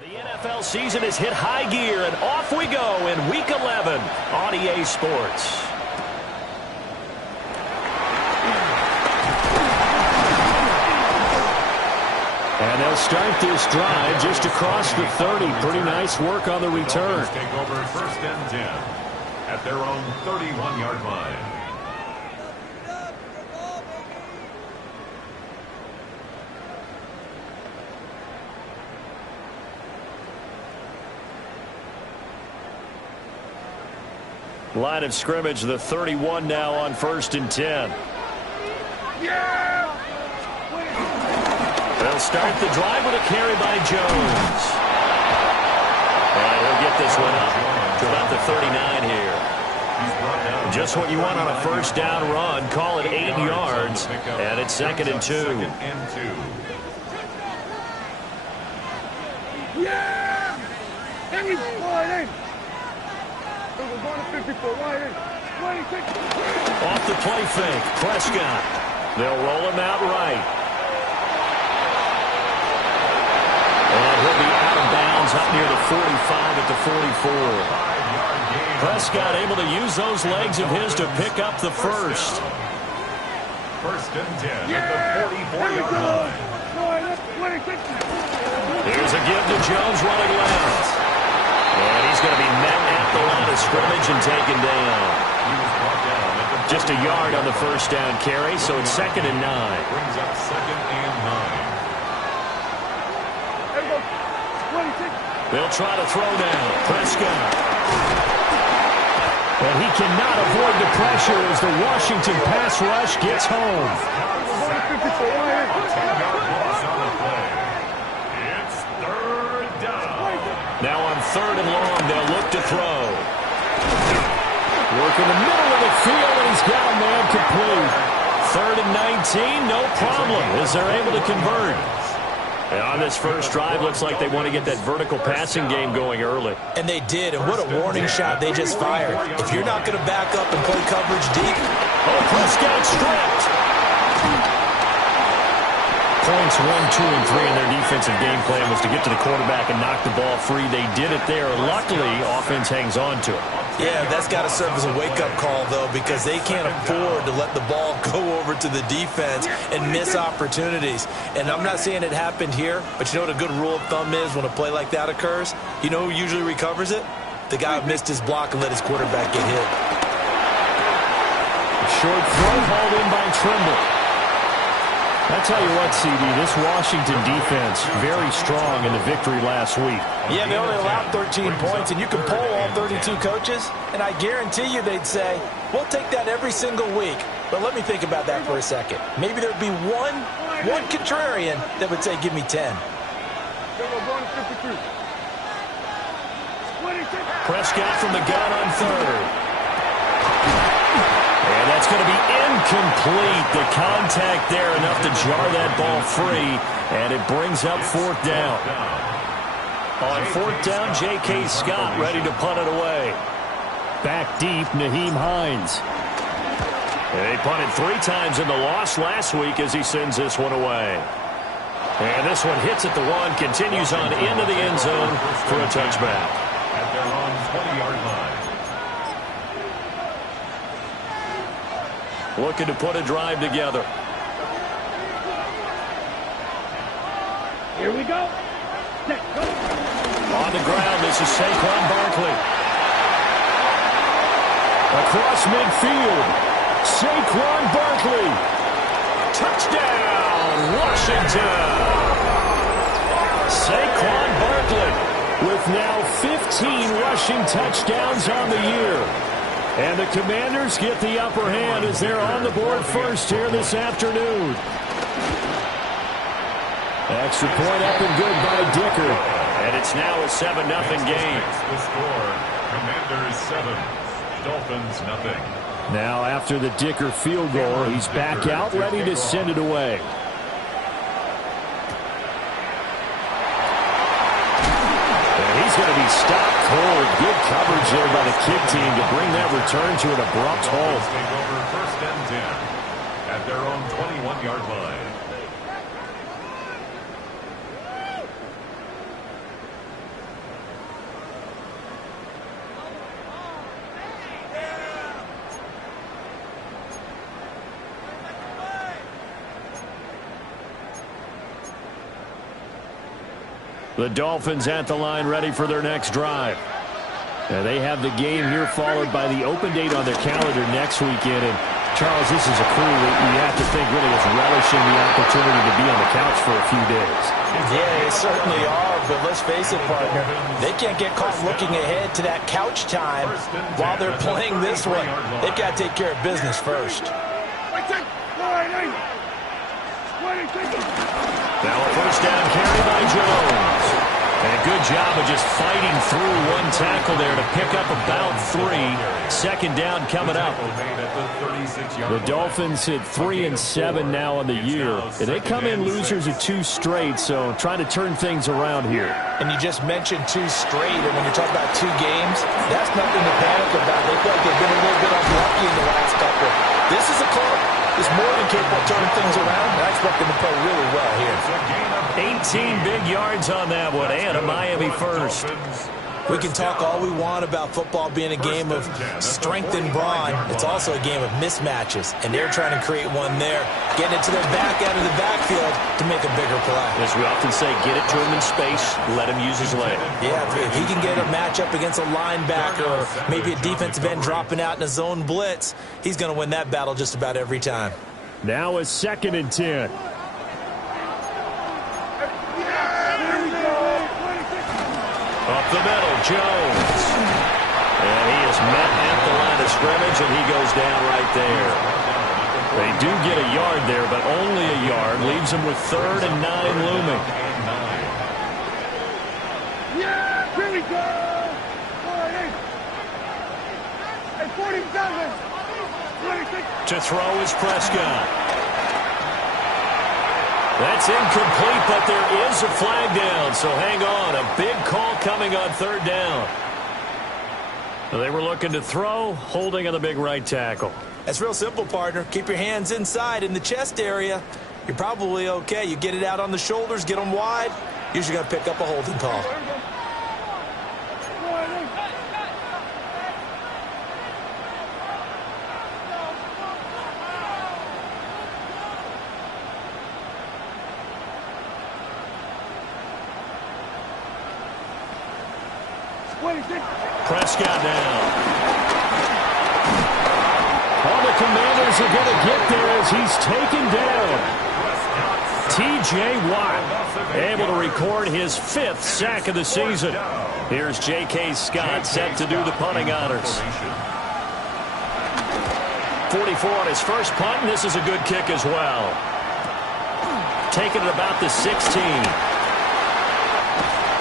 The NFL season has hit high gear, and off we go in Week 11 on EA Sports. And they'll start this drive just across the 30. Pretty nice work on the return. Take over 1st and 10 at their own 31-yard line. Line of scrimmage, the 31 now on 1st and 10. They'll start the drive with a carry by Jones. And he'll get this one up to about the 39 here. Just what you want on a 1st down run. Call it 8 yards. And it's 2nd and 2. Yeah! Off the play fake, Prescott. They'll roll him out right. And he'll be out of bounds up near the 45 at the 44. Prescott able to use those legs of his to pick up the first. 1st and 10 at the 44-yard line. Here's a give to Jones running left. And he's going to be met at the line of scrimmage and taken down. Just a yard on the 1st down carry, so it's 2nd and 9. Brings up 2nd and 9. They'll try to throw now. Prescott. And he cannot avoid the pressure as the Washington pass rush gets home. It's 3rd down. Now on 3rd and long, they'll look to throw. Work in the middle of the field, and he's got a man complete. 3rd and 19, no problem, as they're able to convert. And on this first drive, looks like they want to get that vertical passing game going early. And they did, and what a warning shot they just fired. If you're not going to back up and play coverage deep. Oh, Prescott stripped. Points 1, 2, and 3 in their defensive game plan was to get to the quarterback and knock the ball free. They did it there. Luckily, offense hangs on to it. Yeah, that's got to serve as a wake-up call, though, because they can't afford to let the ball go over to the defense and miss opportunities. And I'm not saying it happened here, but you know what a good rule of thumb is when a play like that occurs? You know who usually recovers it? The guy who missed his block and let his quarterback get hit. A short throw hauled in by Trimble. I tell you what, CD, this Washington defense, very strong in the victory last week. Yeah, they only allowed 13 points, and you can poll all 32 coaches, and I guarantee you they'd say, we'll take that every single week. But let me think about that for a second. Maybe there'd be one contrarian that would say, give me 10. Prescott from the gun on 3rd. And that's going to be incomplete. The contact there enough to jar that ball free, and it brings up 4th down. On 4th down, J.K. Scott ready to punt it away. Back deep, Nyheim Hines. They punted 3 times in the loss last week as he sends this one away. And this one hits at the 1, continues on into the end zone for a touchback. At their own 20-yard line. Looking to put a drive together. Here we go. On the ground, this is Saquon Barkley. Across midfield, Saquon Barkley. Touchdown, Washington. Saquon Barkley with now 15 rushing touchdowns on the year. And the Commanders get the upper hand as they're on the board first here this afternoon. Extra point up and good by Dicker. And it's now a 7-0 game. The score, Commanders 7, Dolphins nothing. Now after the Dicker field goal, he's back out ready to send it away. He's going to be stopped cold. Good coverage there by the kick team to bring that return to an abrupt halt. Take over 1st and 10 at their own 21-yard line. The Dolphins at the line ready for their next drive. They have the game here followed by the open date on their calendar next weekend. And Charles, this is a crew that you have to think really is relishing the opportunity to be on the couch for a few days. Yeah, they certainly are, but let's face it, partner, they can't get caught looking ahead to that couch time while they're playing this one. They've got to take care of business first. Now a first down carry by Jones. And a good job of just fighting through one tackle there to pick up about 3. Second down coming up. The Dolphins hit 3-7 now on the year. And they come in losers of 2 straight, so trying to turn things around here. And you just mentioned 2 straight, and when you're talking about 2 games, that's nothing to panic about. They feel like they've been a little bit unlucky in the last couple. This is a club that's more than capable of turning things around, and I expect them to play really well here. 18 big yards on that one, and a Miami first. We can talk all we want about football being a game of strength and brawn. It's also a game of mismatches, and they're trying to create one there, getting it to their back out of the backfield to make a bigger play. As we often say, get it to him in space, let him use his leg. Yeah, if he can get a matchup against a linebacker or maybe a defensive end dropping out in a zone blitz, he's going to win that battle just about every time. Now a 2nd and 10. Up the middle, Jones. And he is met at the line of scrimmage, and he goes down right there. They do get a yard there, but only a yard. Leaves him with 3rd and 9 looming. Yeah, here we go. 47. 26. To throw is Prescott. That's incomplete, but there is a flag down, so hang on. A big call coming on 3rd down. They were looking to throw, holding on the big right tackle. That's real simple, partner. Keep your hands inside in the chest area. You're probably okay. You get it out on the shoulders, get them wide. Usually going to pick up a holding call. Prescott down. All the Commanders are going to get there as he's taken down. T.J. Watt able to record his 5th sack of the season. Here's J.K. Scott set to do the punting honors. 44 on his first punt, and this is a good kick as well. Taking it about the 16.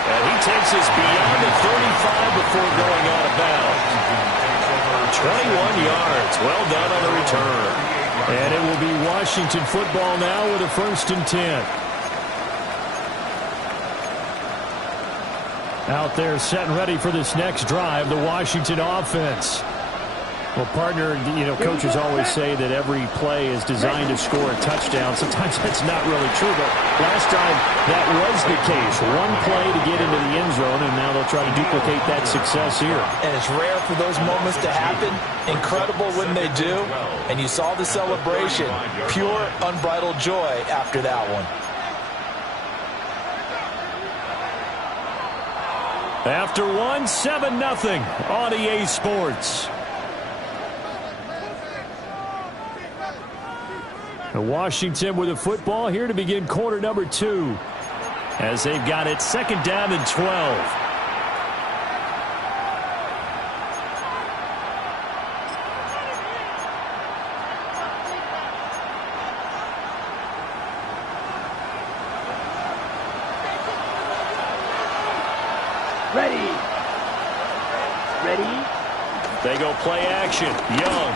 And he takes us beyond the 35 before going out of bounds. 21 yards. Well done on the return. And it will be Washington football now with a 1st and 10. Out there set and ready for this next drive, the Washington offense. Well, partner, you know, coaches always say that every play is designed to score a touchdown. Sometimes that's not really true, but last time that was the case. One play to get into the end zone, and now they'll try to duplicate that success here. And it's rare for those moments to happen. Incredible when they do. And you saw the celebration. Pure, unbridled joy after that one. After one, 7-0 on EA Sports. Washington with a football here to begin quarter number 2 as they've got it 2nd down and 12. Ready. They go play action. Young.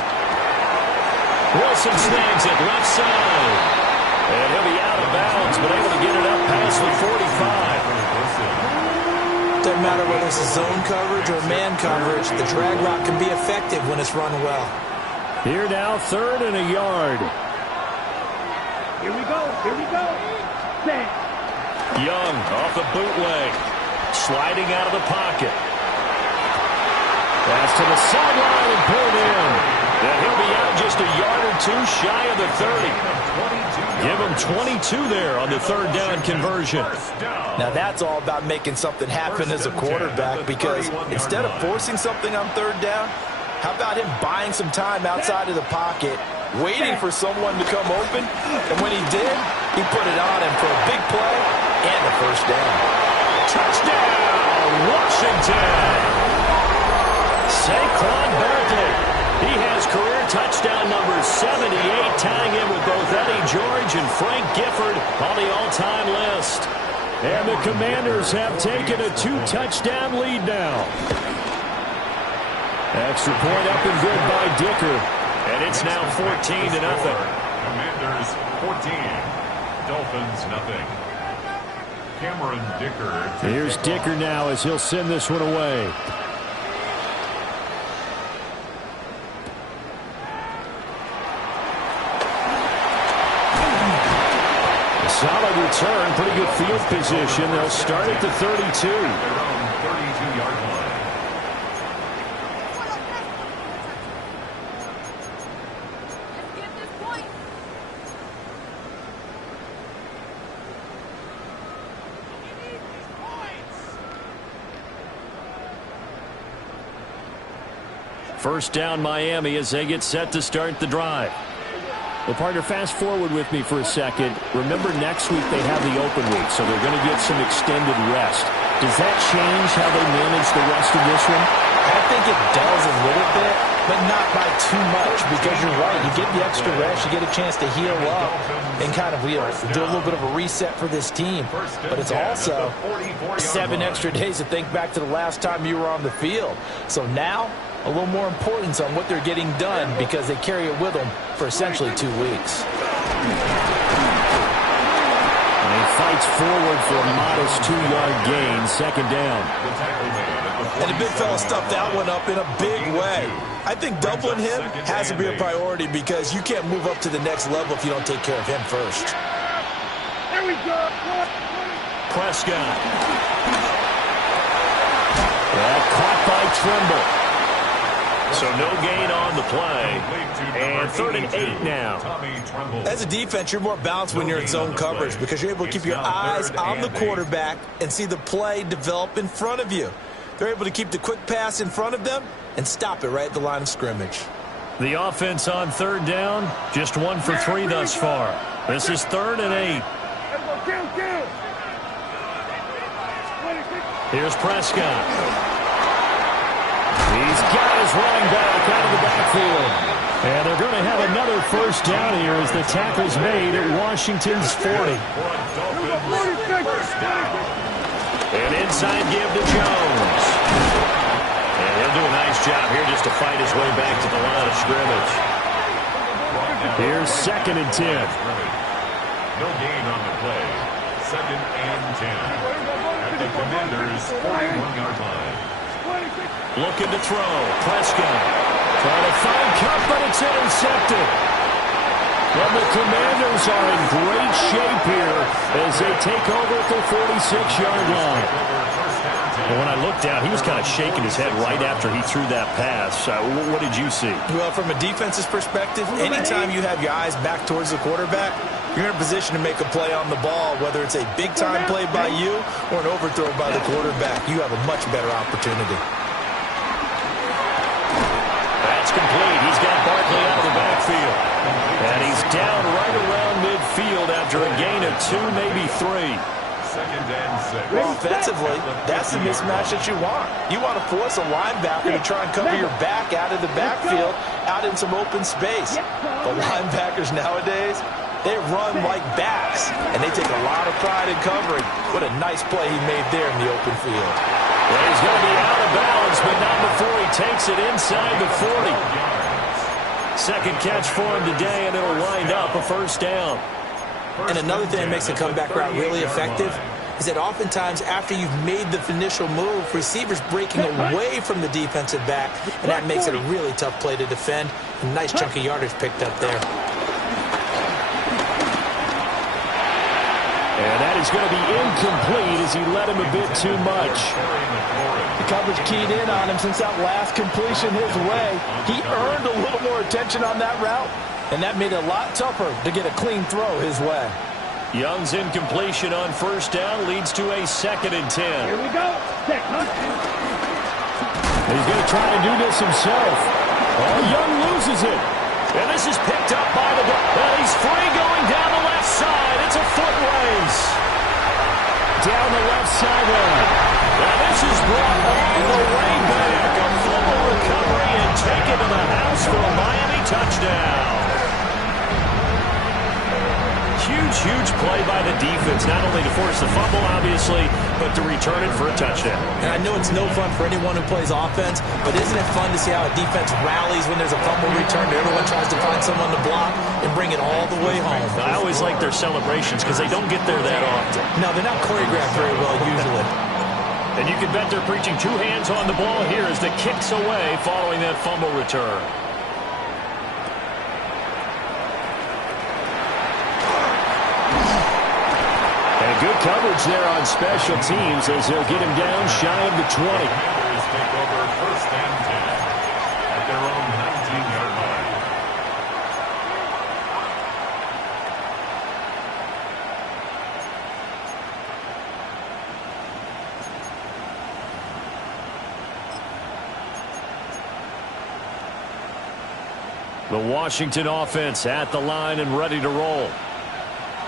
Wilson snags it left side. And he'll be out of bounds, but able to get it up past the 45. Doesn't matter whether it's a zone coverage or man coverage, the drag route can be effective when it's run well. Here now, 3rd and a yard. Here we go. Set. Young off the bootleg. Sliding out of the pocket. Pass to the sideline and pulled in. And he'll be out just a yard or two shy of the 30. Give him 22 there on the third down conversion. Now that's all about making something happen as a quarterback, because instead of forcing something on third down, how about him buying some time outside of the pocket, waiting for someone to come open, and when he did, he put it on him for a big play and the first down. Touchdown, Washington! Saquon Barkley. He has career touchdown number 78, tying him with both Eddie George and Frank Gifford on the all-time list. And the Commanders have taken a 2-touchdown lead now. Extra point up and good by Dicker. And it's now 14-0. Commanders 14, Dolphins nothing. Cameron Dicker. Here's Dicker now as he'll send this one away. Solid return, pretty good field position. They'll start at the 32. Their own 32-yard line. First down Miami as they get set to start the drive. Well, partner, fast forward with me for a second. Remember, next week they have the open week, so they're going to get some extended rest. Does that change how they manage the rest of this one? I think it does a little bit, but not by too much, because you're right. You get the extra rest, you get a chance to heal up and kind of do a little bit of a reset for this team. But it's also 7 extra days to think back to the last time you were on the field. So now, a little more importance on what they're getting done, because they carry it with them for essentially 2 weeks. And he fights forward for a modest 2-yard gain, second down. And the big fella stuffed that one up in a big way. I think doubling him has to be a priority, because you can't move up to the next level if you don't take care of him first. There we go. Prescott. Caught by Trimble. So no gain on the play. And 3rd and 8 now. As a defense, you're more balanced when you're in zone coverage, because you're able to keep your eyes on the quarterback and see the play develop in front of you. They're able to keep the quick pass in front of them and stop it right at the line of scrimmage. The offense on 3rd down, just 1 for 3 thus far. This is 3rd and 8. Here's Prescott. He's got his running back out of the backfield. And they're going to have another first down here as the tackle's made at Washington's 40. An inside give to Jones. And he'll do a nice job here just to fight his way back to the line of scrimmage. Here's 2nd and 10. No gain on the play. 2nd and 10. At the Commanders' 41-yard line. Looking to throw. Prescott trying to find Cup, but it's intercepted. And the Commanders are in great shape here as they take over at the 46-yard line. And when I looked down, he was kind of shaking his head right after he threw that pass. What did you see? Well, from a defense's perspective, anytime you have your eyes back towards the quarterback, you're in a position to make a play on the ball, whether it's a big-time play by you or an overthrow by the quarterback. You have a much better opportunity. That's complete. He's got Barkley out of the backfield. And he's down right around midfield after a gain of 2, maybe 3. 2nd and 6. Well, offensively, that's the mismatch that you want. You want to force a linebacker to try and cover your back out of the backfield, out in some open space. The linebackers nowadays, they run like backs, and they take a lot of pride in covering. What a nice play he made there in the open field. Well, he's going to be out of bounds, but not before he takes it inside the 40. Second catch for him today, and it'll wind up a first down. And another thing that makes the comeback route really effective is that oftentimes after you've made the initial move, receivers breaking away from the defensive back, and that makes it a really tough play to defend. A nice chunk of yardage picked up there. And that that is going to be incomplete as he led him a bit too much. The coverage keyed in on him since that last completion his way. He earned a little more attention on that route, and that made it a lot tougher to get a clean throw his way. Young's incompletion on first down leads to a 2nd and 10. Here we go. He's going to try to do this himself. Oh, Young loses it. And this is picked up by the... Well, he's free going down the left side. It's a foot race. Down the left sideline. Now this is brought all the way back. A fumble recovery and taken to the house for a Miami touchdown. Huge play by the defense, not only to force the fumble, obviously, but to return it for a touchdown. And I know it's no fun for anyone who plays offense, but isn't it fun to see how a defense rallies when there's a fumble return? Everyone tries to find someone to block and bring it all the way home. I always like their celebrations because they don't get there that often. No, they're not choreographed very well usually. And you can bet they're preaching 2 hands on the ball here as the kick's away following that fumble return. Good coverage there on special teams as they'll get him down shy of the 20. The Commanders take over 1st and 10 at their own 19-yard line. The Washington offense at the line and ready to roll.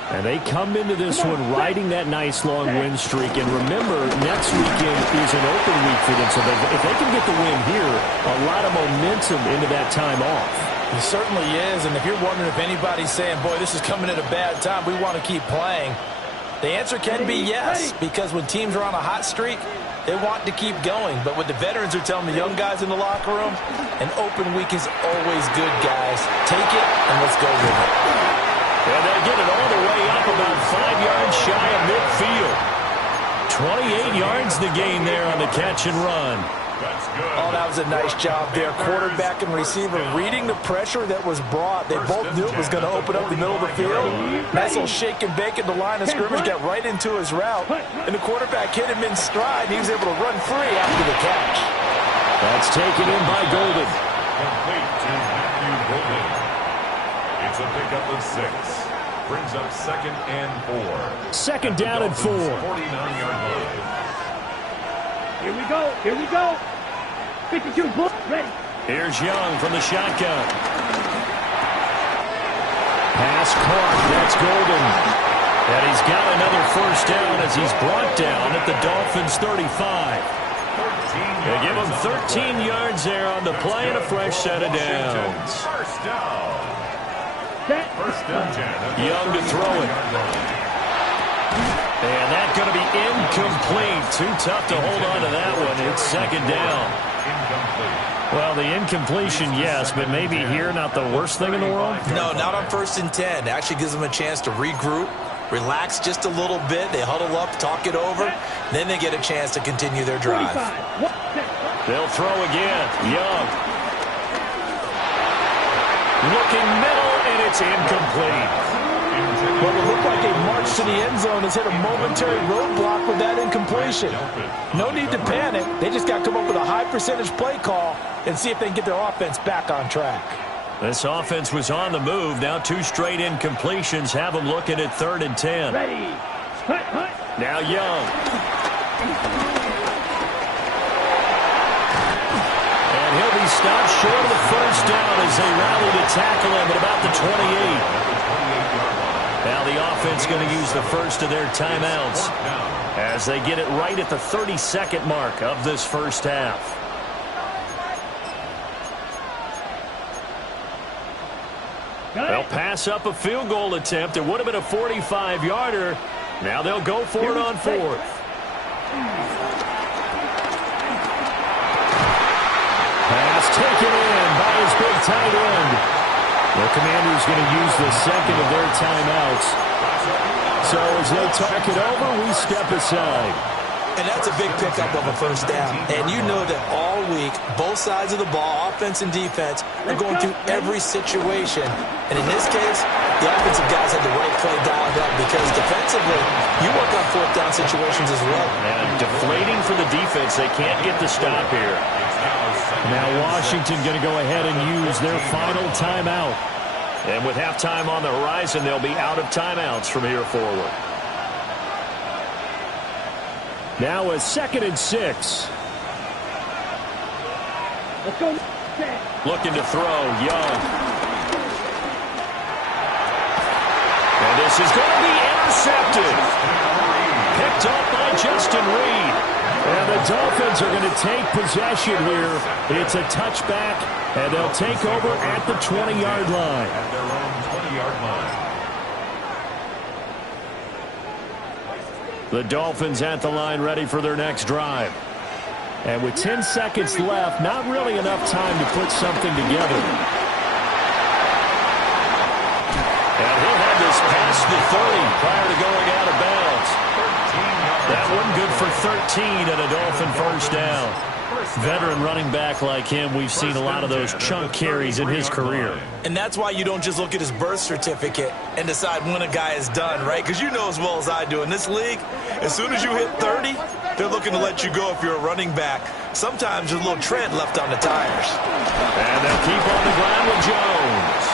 And they come into this one riding that nice long win streak. And remember, next weekend is an open week for them. So if they can get the win here, a lot of momentum into that time off. It certainly is. And if you're wondering if anybody's saying, boy, this is coming at a bad time, we want to keep playing, the answer can be yes. Because when teams are on a hot streak, they want to keep going. But what the veterans are telling the young guys in the locker room, an open week is always good, guys. Take it and let's go with it. And they get it all the way up about 5 yards shy of midfield. 28 yards the gain there on the catch and run. That's good. Oh, that was a nice job there. Quarterback and receiver reading the pressure that was brought. They both knew it was going to open up the middle of the field. Nice little shake and bake at the line of scrimmage, got right into his route. And the quarterback hit him in stride, and he was able to run free after the catch. That's taken in by Golden. Complete to Matthew Golden. It's a pickup of 6. Brings up 2nd and 4. 2nd down and 4. 49-yard line. Here we go. Here we go. 52 bull. Ready. Here's Young from the shotgun. Pass caught. That's Golden. And he's got another 1st down as he's brought down at the Dolphins' 35. They give him 13 yards there on the play and a fresh set of downs. First down. First down, Young to throw it. And that's going to be incomplete. Too tough to hold on to that one. It's 2nd down. Incomplete. Well, the incompletion, yes, but maybe here not the worst thing in the world? No, not on 1st and 10. It actually gives them a chance to regroup, relax just a little bit. They huddle up, talk it over. Then they get a chance to continue their drive. They'll throw again. Young. Looking middle, and it's incomplete. Well, it looked like a march to the end zone has hit a momentary roadblock with that incompletion. No need to panic. They just got to come up with a high percentage play call and see if they can get their offense back on track. This offense was on the move. Now 2 straight incompletions have them looking at 3rd and 10. Ready. Hut, hut. Now Young. And he'll be stopped short of the 1st down as they rally to tackle him at about the 28. Now the offense going to use the first of their timeouts as they get it right at the 32nd mark of this first half. They'll pass up a field goal attempt. It would have been a 45-yarder. Now they'll go for it on 4th. Pass taken in by his big tight end. The Commanders going to use the 2nd of their timeouts. So as they talk it over, we step aside. And that's a big pickup of a 1st down. And you know that all week, both sides of the ball, offense and defense, are going through every situation. And in this case, the offensive guys had the right play dialed up because defensively, you work on fourth down situations as well. And deflating for the defense. They can't get the stop here. Now Washington going to go ahead and use their final timeout. And with halftime on the horizon, they'll be out of timeouts from here forward. Now a 2nd and 6. Let's go. Looking to throw, Young. And this is going to be intercepted. Picked up by Justin Reed. And the Dolphins are going to take possession here. It's a touchback, and they'll take over at the 20-yard line. At their own 20-yard line. The Dolphins at the line ready for their next drive. And with 10 seconds left, not really enough time to put something together. And he'll have this past the 30 prior to going out of bounds. That one good for 13 and a Dolphin first down. Veteran running back like him, we've seen a lot of those chunk carries in his career. And that's why you don't just look at his birth certificate and decide when a guy is done, right? Because you know as well as I do, in this league, as soon as you hit 30, they're looking to let you go if you're a running back. Sometimes there's a little tread left on the tires. And they'll keep on the ground with Jones.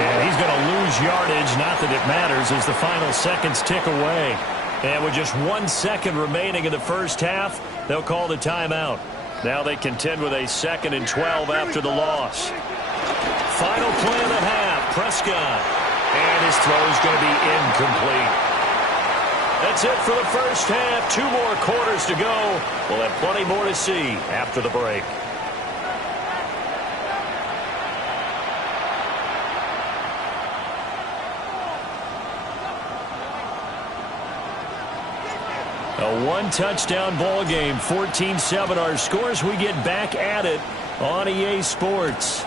And he's going to lose yardage, not that it matters, as the final seconds tick away. And with just 1 second remaining in the first half, they'll call the timeout. Now they contend with a 2nd and 12 after the loss. Final play of the half, Prescott. And his throw is going to be incomplete. That's it for the first half. 2 more quarters to go. We'll have plenty more to see after the break. A 1-touchdown ball game, 14-7 our scores. We get back at it on EA Sports.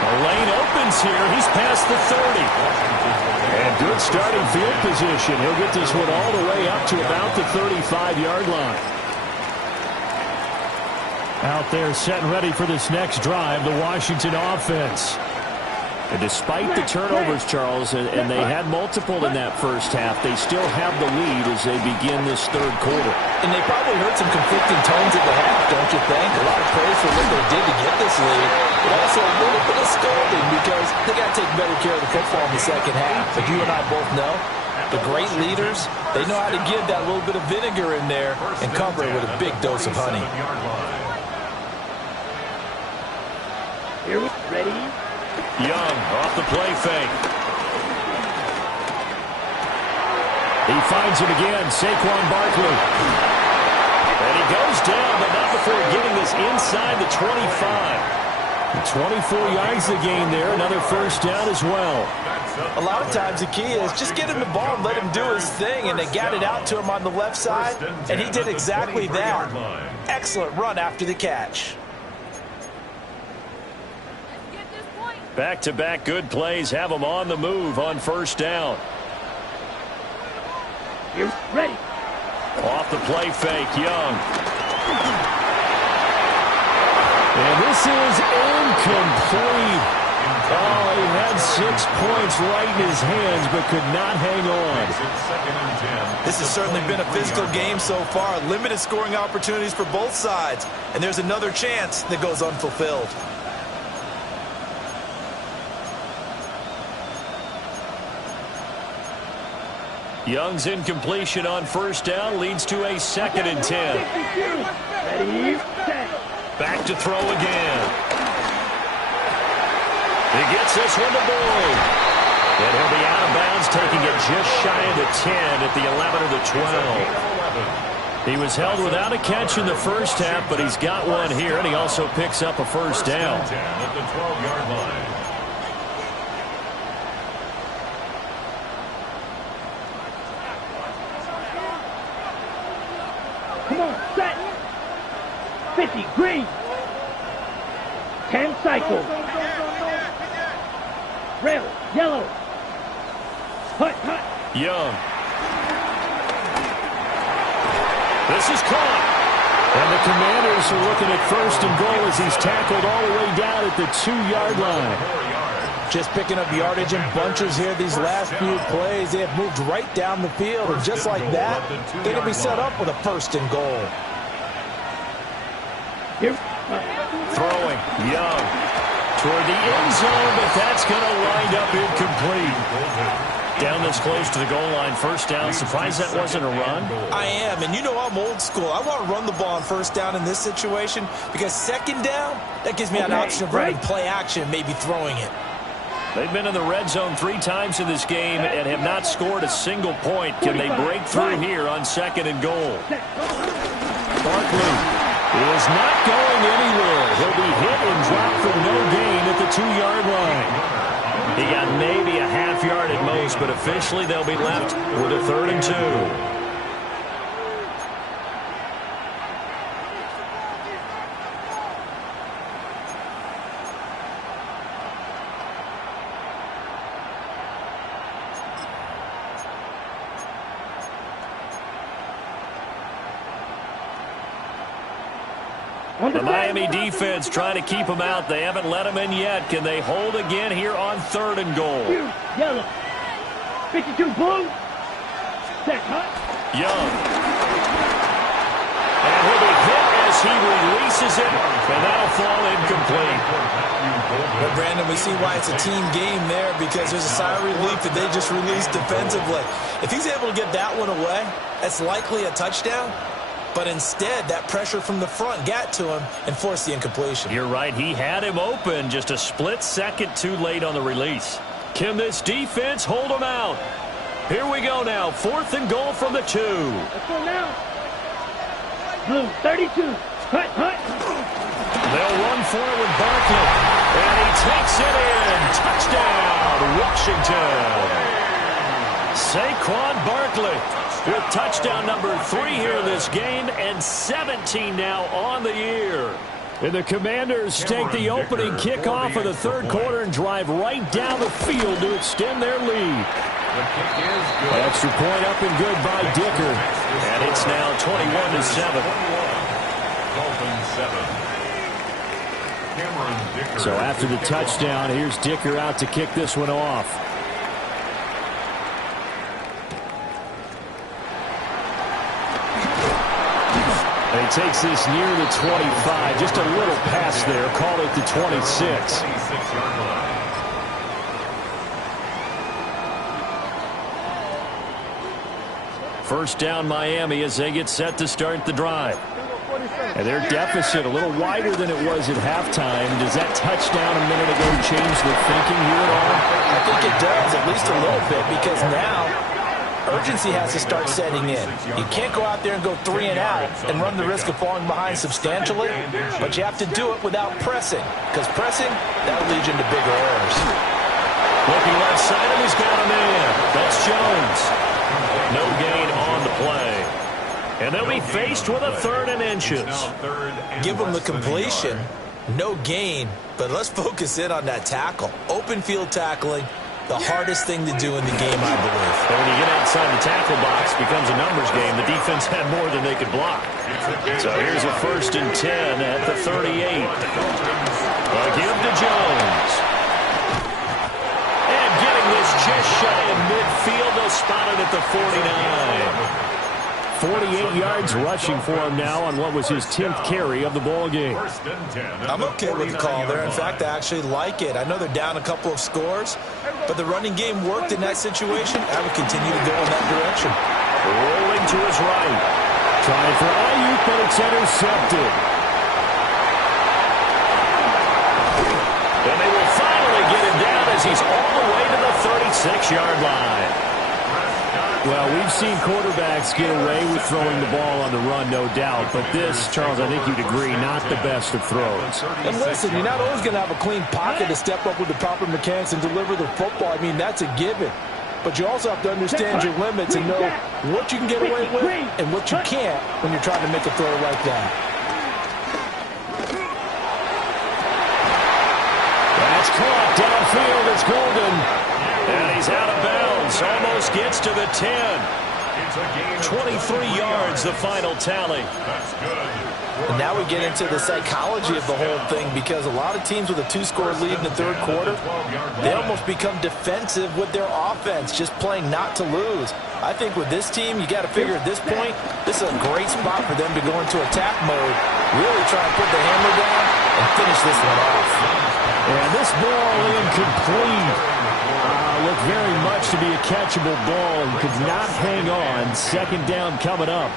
The lane opens here. He's past the 30. And good starting field position. He'll get this one all the way up to about the 35-yard line. Out there set and ready for this next drive, the Washington offense. And despite the turnovers, Charles, and they had multiple in that first half, they still have the lead as they begin this third quarter. And they probably heard some conflicting tones at the half, don't you think? A lot of praise for what they did to get this lead, but also a little bit of scolding because they got to take better care of the football in the second half. But you and I both know the great leaders, they know how to give that little bit of vinegar in there and cover it with a big dose of honey. Here we ready. Young off the play fake. He finds him again, Saquon Barkley. And he goes down, but not before getting this inside the 25. 24 yards to gain there, another first down as well. A lot of times the key is just get him the ball and let him do his thing, and they got it out to him on the left side, and he did exactly that. Excellent run after the catch. Back-to-back good plays have them on the move on first down. You're ready. Off the play fake, Young. And this is incomplete. Oh, he had 6 points right in his hands, but could not hang on. This has certainly been a physical game so far. Limited scoring opportunities for both sides. And there's another chance that goes unfulfilled. Young's incompletion on first down leads to a 2nd and 10. Ready, set. Back to throw again. He gets this one to Boyd. And he'll be out of bounds, taking it just shy of the 10 at the 11 or the 12. He was held without a catch in the first half, but he's got one here, and he also picks up a first down. At the 12-yard line. Come on, set. 50, green. 10 cycles. Red, yellow. Hut, hut. Young. This is caught. And the Commanders are looking at first and goal as he's tackled all the way down at the 2-yard line. Just picking up yardage in bunches here these last few plays. They have moved right down the field, and just like that, they're going to be set up with a first and goal. Throwing, Young, toward the end zone, but that's going to wind up incomplete. Down this close to the goal line, first down. Surprised that wasn't a run? I am, and you know I'm old school. I want to run the ball on first down in this situation because second down, that gives me an option of running play action, maybe throwing it. They've been in the red zone 3 times in this game and have not scored a single point. Can they break through here on second and goal? Barkley is not going anywhere. He'll be hit and dropped for no gain at the 2-yard line. He got maybe a half yard at most, but officially they'll be left with a 3rd and 2. The Miami defense trying to keep him out. They haven't let him in yet. Can they hold again here on 3rd and goal? Yellow. 52 blue. Set hot. Young. And he'll be hit as he releases it, and that'll fall incomplete. But Brandon, we see why it's a team game there because there's a sigh of relief that they just released defensively. If he's able to get that one away, that's likely a touchdown. But instead, that pressure from the front got to him and forced the incompletion. You're right. He had him open just a split second too late on the release. Can this defense hold him out? Here we go now. 4th and goal from the 2. Let's go now. Blue, 32. Hut. They'll run for it with Barkley. And he takes it in. Touchdown, Washington. Saquon Barkley with touchdown number 3 here in this game, and 17 now on the year. And the Commanders take the opening kickoff of the 3rd quarter and drive right down the field to extend their lead. Extra point up and good by Dicker. And it's now 21-7. So after the touchdown, here's Dicker out to kick this one off. And he takes this near the 25. Just a little pass there. Call it the 26. First down Miami as they get set to start the drive. And their deficit a little wider than it was at halftime. Does that touchdown a minute ago change the thinking here at all? I think it does, at least a little bit, because now urgency has to start setting in. You can't go out there and go 3 and out and run the risk of falling behind substantially, but you have to do it without pressing, because pressing, that'll lead you into bigger errors. Looking left side, and he's got him in. That's Jones. No gain on the play. And they'll be faced with a 3rd and inches. Give them the completion. No gain, but let's focus in on that tackle. Open field tackling. The hardest thing to do in the game, I believe. And when you get outside the tackle box, it becomes a numbers game. The defense had more than they could block. So here's a 1st and 10 at the 38. A give to Jones. And getting this just shy of midfield. They'll spot it at the 49. 48 yards rushing for him now on what was his 10th carry of the ball game. I'm okay with the call there. In fact, I actually like it. I know they're down a couple of scores, but the running game worked in that situation. I would continue to go in that direction. Rolling to his right. Trying for Ayuk, but it's intercepted. And they will finally get him down as he's all the way to the 36-yard line. Well, we've seen quarterbacks get away with throwing the ball on the run, no doubt. But this, Charles, I think you'd agree, not the best of throws. And listen, you're not always going to have a clean pocket to step up with the proper mechanics and deliver the football. I mean, that's a given. But you also have to understand your limits and know what you can get away with and what you can't when you're trying to make a throw like that. That's caught downfield. It's Golden. And he's out of bounds. Almost gets to the 10. It's a gain of 23 yards, the final tally. That's good. And now we get into the psychology of the whole thing, because a lot of teams with a 2-score lead in the third quarter, they almost become defensive with their offense, just playing not to lose. I think with this team, you got to figure at this point, this is a great spot for them to go into attack mode, really try and put the hammer down and finish this one off. And this ball incomplete. Looked very much to be a catchable ball. He could not hang on. Second down coming up.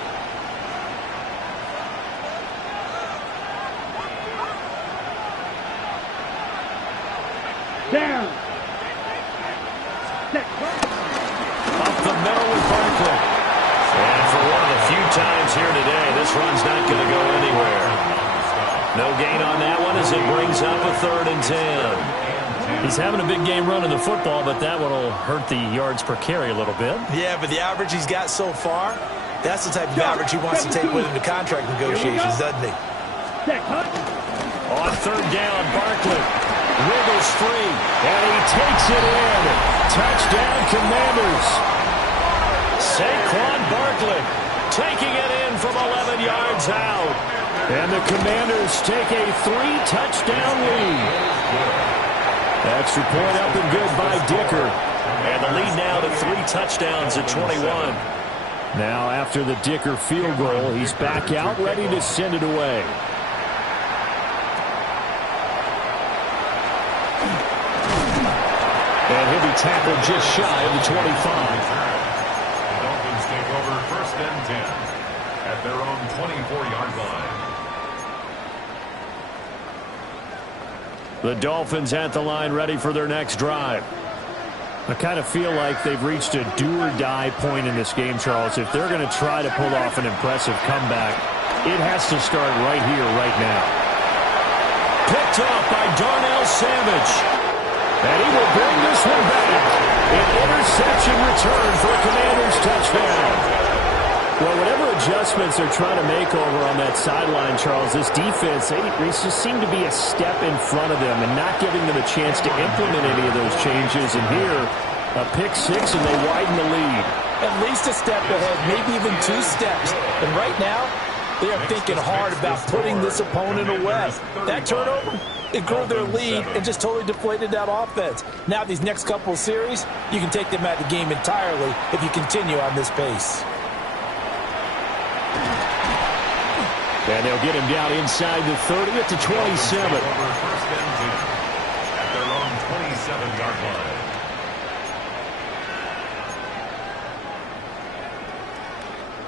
Down. Up the middle with Barkley. And for one of the few times here today, this run's not going to go anywhere. No gain on that one as it brings up a 3rd and 10. He's having a big game running the football, but that one will hurt the yards per carry a little bit. Yeah, but the average he's got so far, that's the type of average he wants to take with him to contract negotiations, doesn't he? On 3rd down, Barkley wiggles free, and he takes it in. Touchdown, Commanders. Saquon Barkley taking it in from 11 yards out. And the Commanders take a 3-touchdown lead. Extra point up and good by Dicker. And the lead now to 3 touchdowns at 21. Now after the Dicker field goal, he's back out ready to send it away. And he'll be tackled just shy of the 25. The Dolphins take over 1st and 10 at their own 24-yard line. The Dolphins at the line ready for their next drive. I kind of feel like they've reached a do-or-die point in this game, Charles. If they're going to try to pull off an impressive comeback, it has to start right here, right now. Picked up by Darnell Savage. And he will bring this one back. An interception return for a Commanders touchdown. Well, whatever adjustments they're trying to make over on that sideline, Charles, this defense, they just seem to be a step in front of them and not giving them a chance to implement any of those changes. And here, a pick 6, and they widen the lead. At least a step ahead, maybe even 2 steps. And right now, they are thinking hard about putting this opponent away. That turnover, it grew their lead and just totally deflated that offense. Now these next couple of series, you can take them out of the game entirely if you continue on this pace. And they'll get him down inside the 30 at the 27. Over 1st and 10 at their own 27-yard line.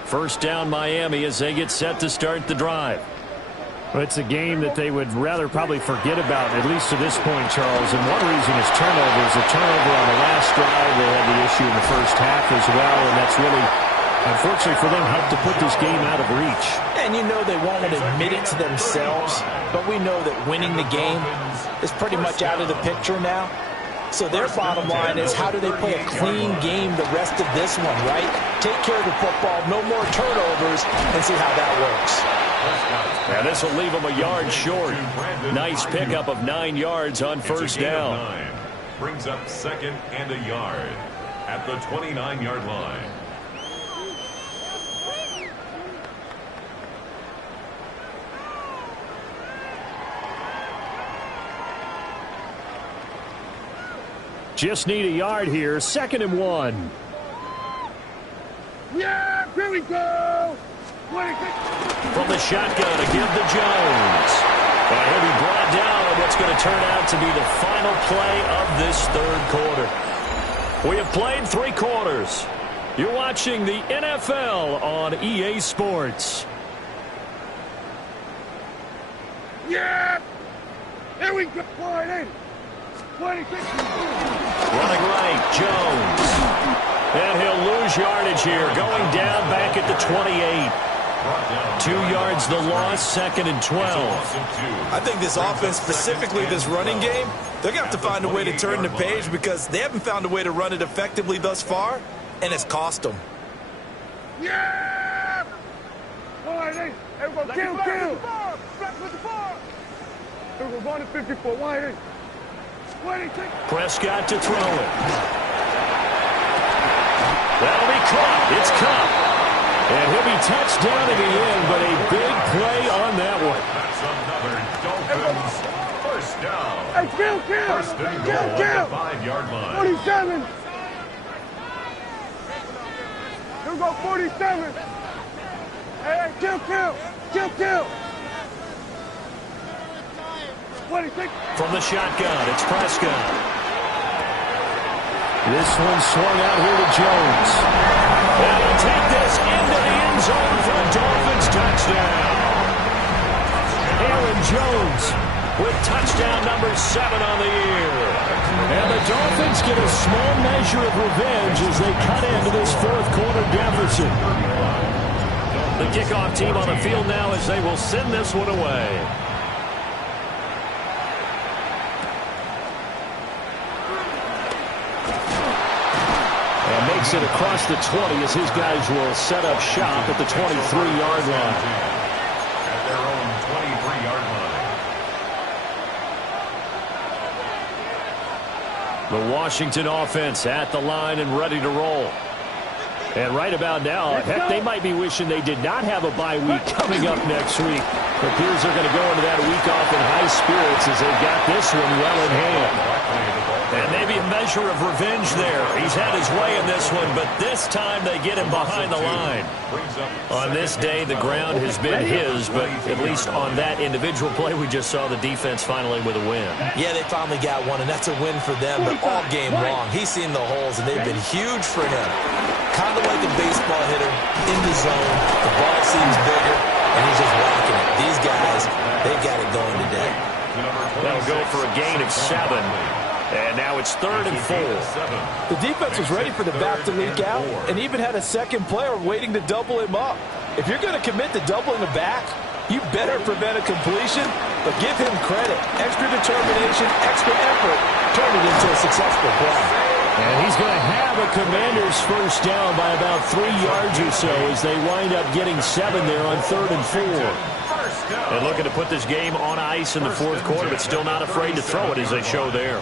First down Miami as they get set to start the drive. Well, it's a game that they would rather probably forget about, at least to this point, Charles. And one reason is turnovers. A turnover on the last drive. They had the issue in the first half as well, and that's really, unfortunately for them, helped to put this game out of reach. And you know they won't admit it to themselves, but we know that winning the game is pretty much out of the picture now. So their bottom line is, how do they play a clean game the rest of this one, right? Take care of the football, no more turnovers, and see how that works. And this will leave them a yard short. Nice pickup of 9 yards on first down. Brings up 2nd and a yard at the 29-yard line. Just need a yard here. 2nd and 1. Yeah, here we go. From the shotgun to give to Jones. And he'll be brought down on what's going to turn out to be the final play of this 3rd quarter. We have played 3 quarters. You're watching the NFL on EA Sports. Yeah. Here we go. 26. Running right, Jones. And he'll lose yardage here, going down back at the 28. 2 yards the loss, 2nd and 12. I think this offense, specifically this running game, they're going to have to find a way to turn the page, because they haven't found a way to run it effectively thus far, and it's cost them. Yeah! All right, everyone, kill. Back with the ball. Everyone, going to 54. Wide. Prescott to throw it. That'll be caught. It's caught. And he'll be touched down in the end, but a big play on that one. That's another Dolphins first down. Hey, kill. First and goal at the 5-yard line. 47. Here we go, 47. Hey, kill. 26. From the shotgun, it's Prescott. This one swung out here to Jones. And he'll take this into the end zone for a Dolphins touchdown. Aaron Jones with touchdown number 7 on the year. And the Dolphins get a small measure of revenge as they cut into this fourth quarter deficit. The kickoff team on the field now as they will send this one away. And makes it across the 20 as his guys will set up shop at the 23-yard line. At their own 23-yard line. The Washington offense at the line and ready to roll. And right about now, heck, they might be wishing they did not have a bye week coming up next week. It appears they're going to go into that week off in high spirits as they've got this one well in hand. And maybe a measure of revenge there. He's had his way in this one, but this time they get him behind the line. On this day, the ground has been his, but at least on that individual play, we just saw the defense finally with a win. Yeah, they finally got one, and that's a win for them, but all game long, he's seen the holes, and they've been huge for him. Kind of like a baseball hitter in the zone. The ball seems bigger, and he's just walking it. These guys, they got it going today. That'll go for a gain of 7. And now it's 3rd and 4. The defense was ready for the back to leak out and even had a second player waiting to double him up. If you're going to commit to doubling the back, you better prevent a completion, but give him credit. Extra determination, extra effort, turn it into a successful play. And he's going to have a Commander's first down by about 3 yards or so as they wind up getting 7 there on 3rd and 4. And looking to put this game on ice in the fourth quarter, but still not afraid to throw it as they show there.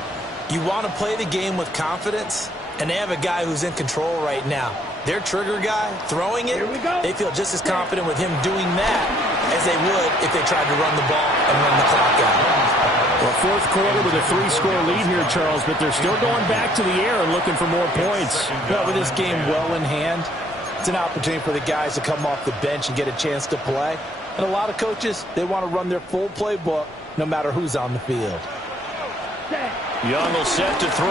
You want to play the game with confidence, and they have a guy who's in control right now. Their trigger guy, throwing it, they feel just as confident with him doing that as they would if they tried to run the ball and run the clock out. Well, fourth quarter with a 3-score lead here, Charles, but they're still going back to the air and looking for more points. Well, with this game well in hand, it's an opportunity for the guys to come off the bench and get a chance to play. And a lot of coaches, they want to run their full playbook no matter who's on the field. Young will set to throw.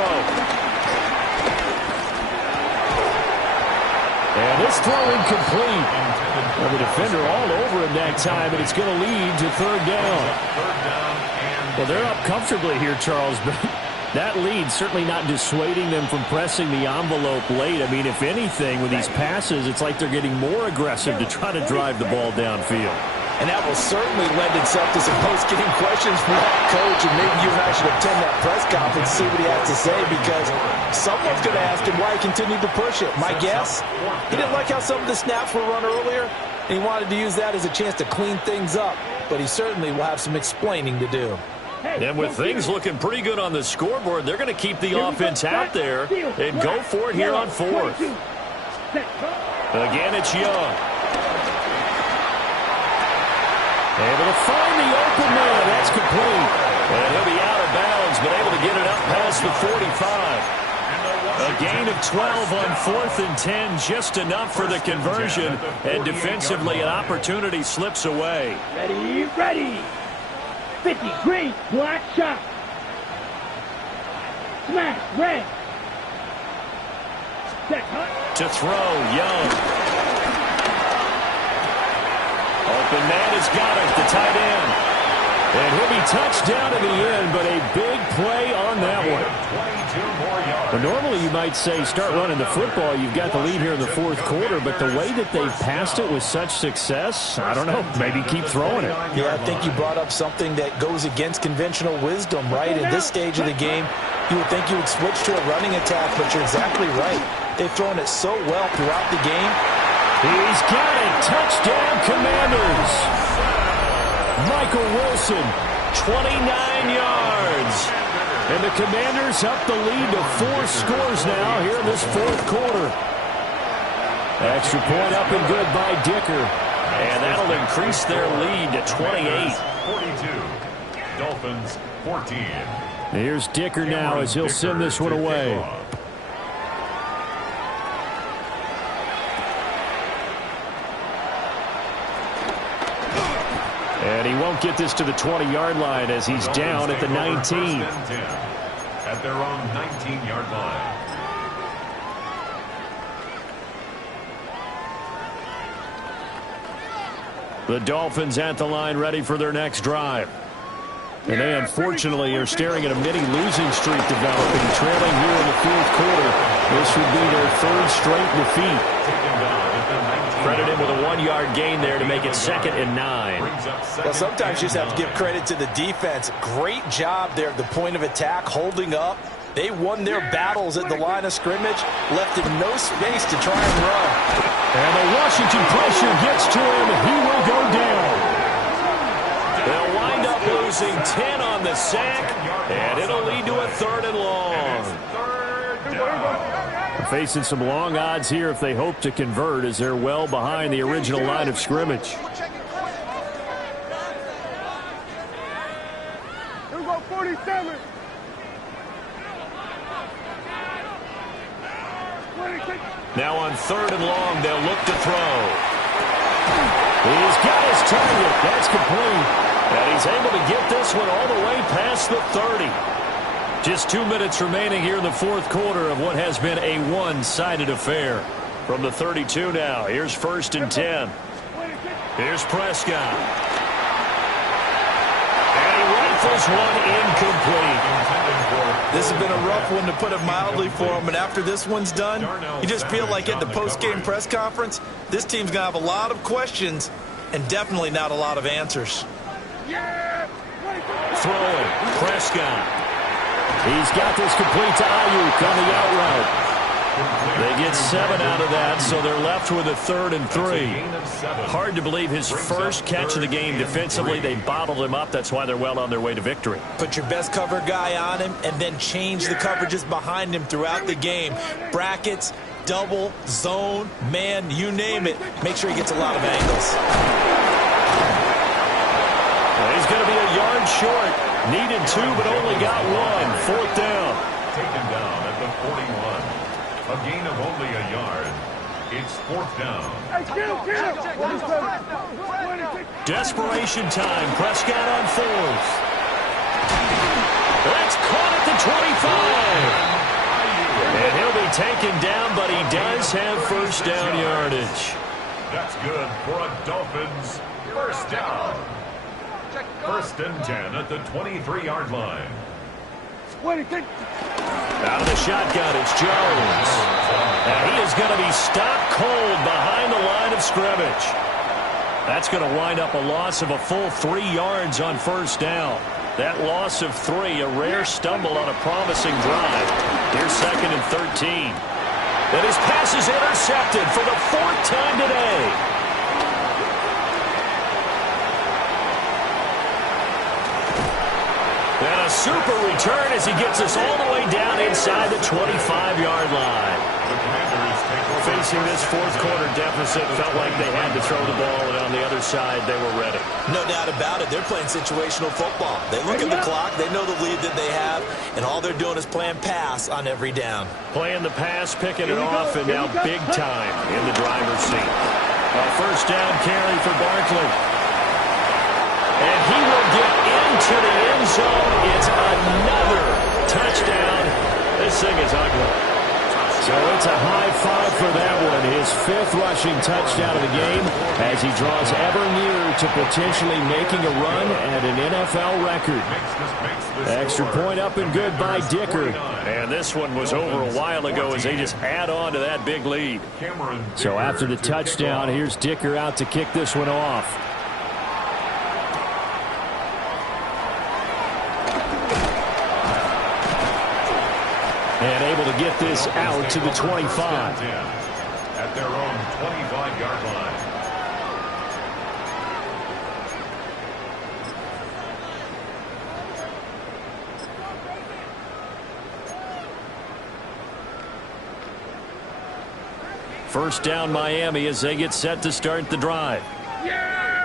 And this throw incomplete. Well, the defender all over him that time, and it's going to lead to 3rd down. Well, they're up comfortably here, Charles, but that lead certainly not dissuading them from pressing the envelope late. I mean, if anything, with these passes, it's like they're getting more aggressive to try to drive the ball downfield. And that will certainly lend itself to some post-game questions from that coach, and maybe you and I should attend that press conference and see what he has to say, because someone's going to ask him why he continued to push it. My guess, he didn't like how some of the snaps were run earlier, and he wanted to use that as a chance to clean things up, but he certainly will have some explaining to do. And with things looking pretty good on the scoreboard, they're going to keep the offense out there and go for it here on 4th. Again, it's Young. Able to find the open man. That's complete. And he'll be out of bounds, but able to get it up past the 45. A gain of 12 on 4th and 10, just enough for the conversion. And defensively, an opportunity slips away. Ready. 50, green, black shot. Smash, red. To throw, Young. Open man has got it, the tight end. And he'll be touched down in the end, but a big play on that one. Well, normally you might say start running the football. You've got the lead here in the fourth quarter, but the way that they passed it with such success, I don't know, maybe keep throwing it. Yeah, I think you brought up something that goes against conventional wisdom, right? At this stage of the game, you would think you would switch to a running attack, but you're exactly right. They've thrown it so well throughout the game. He's got it. Touchdown, Commanders. Michael Wilson, 29 yards. And the Commanders up the lead to 4 scores now here in this fourth quarter. Extra point up and good by Dicker. And that'll increase their lead to 28. 42. Dolphins 14. Here's Dicker now as he'll send this one away. And he won't get this to the 20-yard line as he's down at the 19. At their own 19-yard line. The Dolphins at the line ready for their next drive. And they unfortunately are staring at a mini losing streak developing, trailing here in the fourth quarter. This would be their third straight defeat. Credit him with a 1-yard gain there to make it 2nd and 9. Well, sometimes you just have to give credit to the defense. Great job there at the point of attack, holding up. They won their battles at the line of scrimmage, left him no space to try and run. And the Washington pressure gets to him. He will go down. They'll wind up losing 10 on the sack, and it'll lead to a 3rd and long. Facing some long odds here if they hope to convert, as they're well behind the original line of scrimmage. Here we go, 47. Now on 3rd and long, they'll look to throw. He's got his target. That's complete. And he's able to get this one all the way past the 30. Just 2 minutes remaining here in the fourth quarter of what has been a one-sided affair. From the 32 now, here's 1st and 10. Here's Prescott. And he rifles one incomplete. This has been a rough one, to put it mildly, for him. And after this one's done, you just feel like at the post-game press conference, this team's going to have a lot of questions and definitely not a lot of answers. Throwing, Prescott. He's got this complete to Ayuk on the out route. They get 7 out of that, so they're left with a 3rd and 3. Hard to believe his first catch of the game defensively. They bottled him up. That's why they're well on their way to victory. Put your best cover guy on him and then change the coverages behind him throughout the game. Brackets, double, zone, man, you name it. Make sure he gets a lot of angles. Well, he's going to be a yard short. Needed 2, but only got 1. 4th down. Taken down at the 41. A gain of only a yard. It's 4th down. Desperation time. Prescott on 4th. That's caught at the 25. And he'll be taken down, but he does have 1st down yardage. That's good for a Dolphins 1st down. 1st and 10 at the 23-yard line. Out of the shotgun, it's Jones. And he is going to be stopped cold behind the line of scrimmage. That's going to wind up a loss of a full 3 yards on 1st down. That loss of 3, a rare stumble on a promising drive. Here's 2nd and 13. And his pass is intercepted for the 4th time today. And a super return as he gets us all the way down inside the 25-yard line. Facing this fourth quarter deficit, felt like they had to throw the ball, and on the other side, they were ready. No doubt about it. They're playing situational football. They look at the clock, they know the lead that they have, and all they're doing is playing pass on every down. Playing the pass, picking it off, and now big time in the driver's seat. A 1st down carry for Barkley. And he will get into the end zone. It's another touchdown. This thing is ugly. So it's a high 5 for that one. His 5th rushing touchdown of the game as he draws ever nearer to potentially making a run at an NFL record. Extra point up and good by Dicker. And this one was over a while ago as they just add on to that big lead. So after the touchdown, here's Dicker out to kick this one off. And able to get this out to the 25. At their own 25-yard line. First down Miami as they get set to start the drive.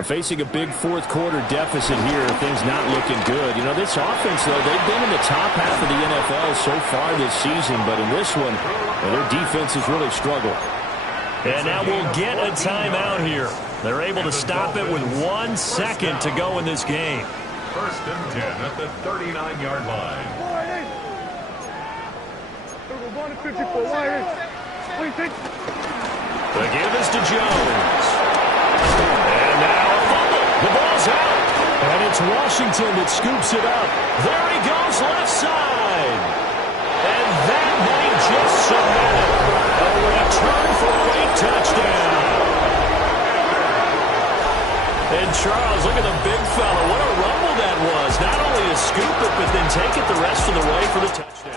Facing a big fourth quarter deficit here, things not looking good. You know, this offense, though, they've been in the top half of the NFL so far this season, but in this one, their defense has really struggled. And now we'll get a timeout here. They're able to stop it with 1 second to go in this game. First and 10 at the 39-yard line. The give is to Jones. And now a fumble. The ball's out. And it's Washington that scoops it up. There he goes, left side. And that might just cement it. A return for a late touchdown. And Charles, look at the big fella. What a rumble that was. Not only to scoop it, but then take it the rest of the way for the touchdown.